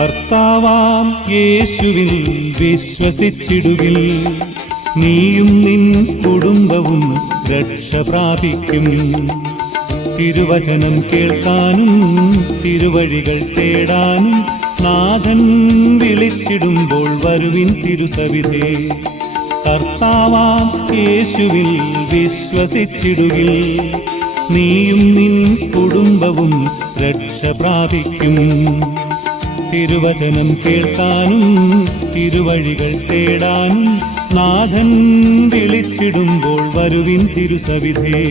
കർത്താവാം യേശുവിൽ വിശ്വസിച്ചിടുകിൽ നീയും നിൻ കുടുംബവും രക്ഷ പ്രാപിക്കും. തിരുവചനം കേൾക്കാനും തിരുവഴികൾ തേടാനും നാഥൻ വിളിച്ചിടുമ്പോൾ വരുവിൻ തിരുസവിധേ. കർത്താവാം യേശുവിൽ വിശ്വസിച്ചിടുകിൽ നീയും നിൻ കുടുംബവും രക്ഷ പ്രാപിക്കും. തിരുവചനം കേൾക്കാനും തിരുവഴികൾ തേടാനും നാഥൻ വിളിച്ചിടുമ്പോൾ വരുവിൻ തിരുസവിധേ.